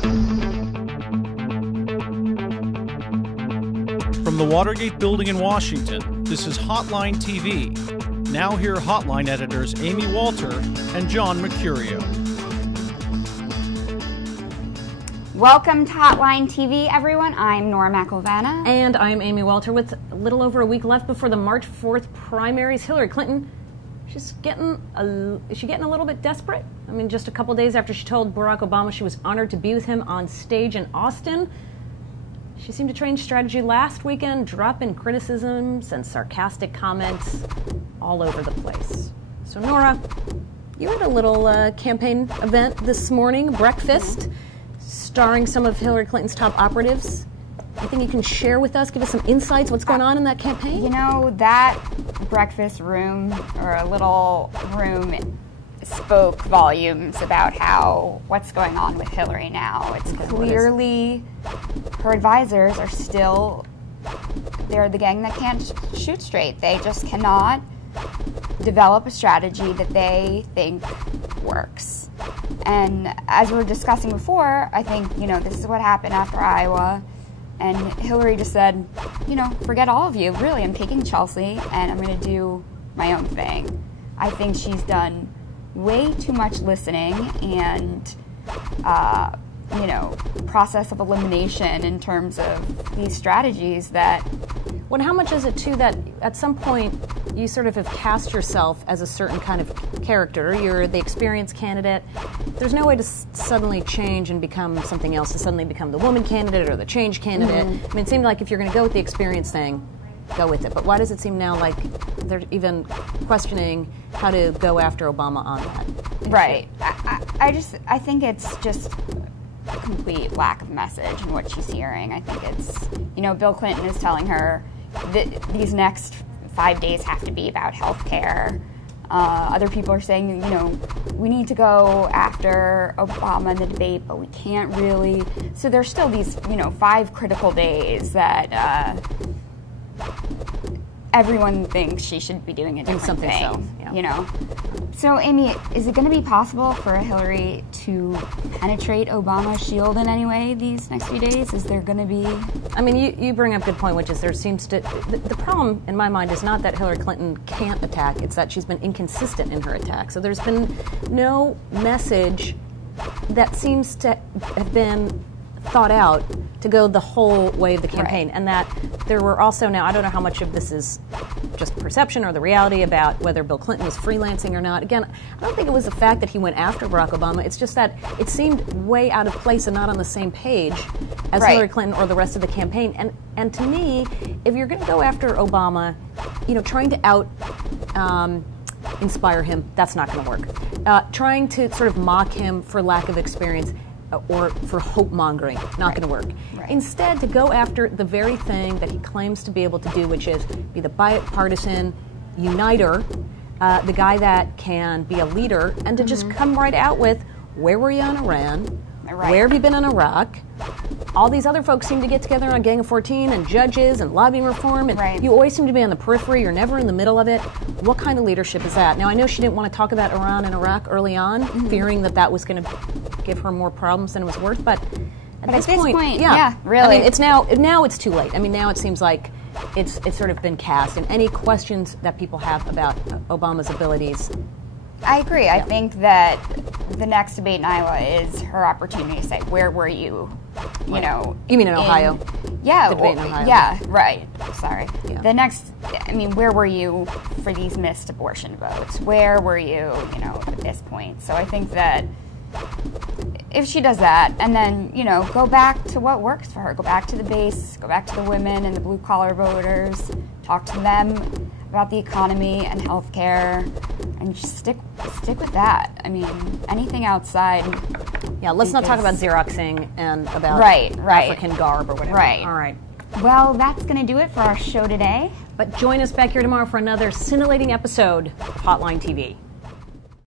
From the Watergate building in Washington, this is Hotline TV. Now hear Hotline editors Amy Walter and John Mercurio. Welcome to Hotline TV, everyone. I'm Nora McAlvanah. And I'm Amy Walter. With a little over a week left before the March 4th primaries, Hillary Clinton, is she getting a little bit desperate? I mean, just a couple days after she told Barack Obama she was honored to be with him on stage in Austin, she seemed to change strategy last weekend, dropping criticisms and sarcastic comments all over the place. So, Nora, you were at a little campaign event this morning, breakfast, starring some of Hillary Clinton's top operatives. Anything you can share with us? Give us some insights. What's going on in that campaign? You know, that breakfast room, or a little room, spoke volumes about what's going on with Hillary now. It's clearly her advisors are still, they're the gang that can't shoot straight. They just cannot develop a strategy that they think works. And as we were discussing before, I think, you know, this is what happened after Iowa. And Hillary just said, you know, forget all of you. Really, I'm taking Chelsea and I'm going to do my own thing. I think she's done way too much listening and, you know, process of elimination in terms of these strategies that... Well, how much is it, too, that at some point you sort of have cast yourself as a certain kind of character? You're the experienced candidate. There's no way to suddenly change and become something else, to suddenly become the woman candidate or the change candidate. I mean, it seemed like if you're going to go with the experience thing, go with it. But why does it seem now like they're even questioning how to go after Obama on that issue? Right. I think it's just a complete lack of message in what she's hearing. I think it's, you know, Bill Clinton is telling her that these next 5 days have to be about health care. Other people are saying, you know, we need to go after Obama in the debate, but we can't really. So there's still these, you know, 5 critical days that everyone thinks she should be doing a different thing, you know. So, Amy, is it going to be possible for Hillary to penetrate Obama's shield in any way these next few days? Is there going to be... I mean, you bring up a good point, which is there seems to... The problem, in my mind, is not that Hillary Clinton can't attack, it's that she's been inconsistent in her attack. So there's been no message that seems to have been thought out to go the whole way of the campaign. Right. And that there were also now, I don't know how much of this is just perception or the reality about whether Bill Clinton was freelancing or not. Again, I don't think it was the fact that he went after Barack Obama. It's just that it seemed way out of place and not on the same page as Hillary Clinton or the rest of the campaign. And to me, if you're going to go after Obama, you know, trying to inspire him, that's not going to work. Trying to sort of mock him for lack of experience or for hope-mongering, not going to work. Right. Instead, to go after the very thing that he claims to be able to do, which is be the bipartisan uniter, the guy that can be a leader, and to just come right out with, where were you on Iran? Where have you been in Iraq? All these other folks seem to get together on Gang of 14 and judges and lobbying reform, and you always seem to be on the periphery. You're never in the middle of it. What kind of leadership is that? Now, I know she didn't want to talk about Iran and Iraq early on, fearing that that was going to give her more problems than it was worth, but at this point, yeah, really. I mean, it's now it's too late. I mean, now it seems like it's sort of been cast, and any questions that people have about Obama's abilities. I agree. I think that the next debate in Iowa is her opportunity to say, where were you, you know. You mean in Ohio? Yeah. The debate in Ohio. Yeah, right. Sorry. Yeah. The next, I mean, where were you for these missed abortion votes? Where were you, you know, at this point? So I think that if she does that, and then, you know, go back to what works for her, go back to the base, go back to the women and the blue-collar voters, talk to them about the economy and health care, and just stick with that. I mean, anything outside... Yeah, let's not talk about Xeroxing and about African garb or whatever. Right. All right. Well, that's going to do it for our show today. But join us back here tomorrow for another scintillating episode of Hotline TV.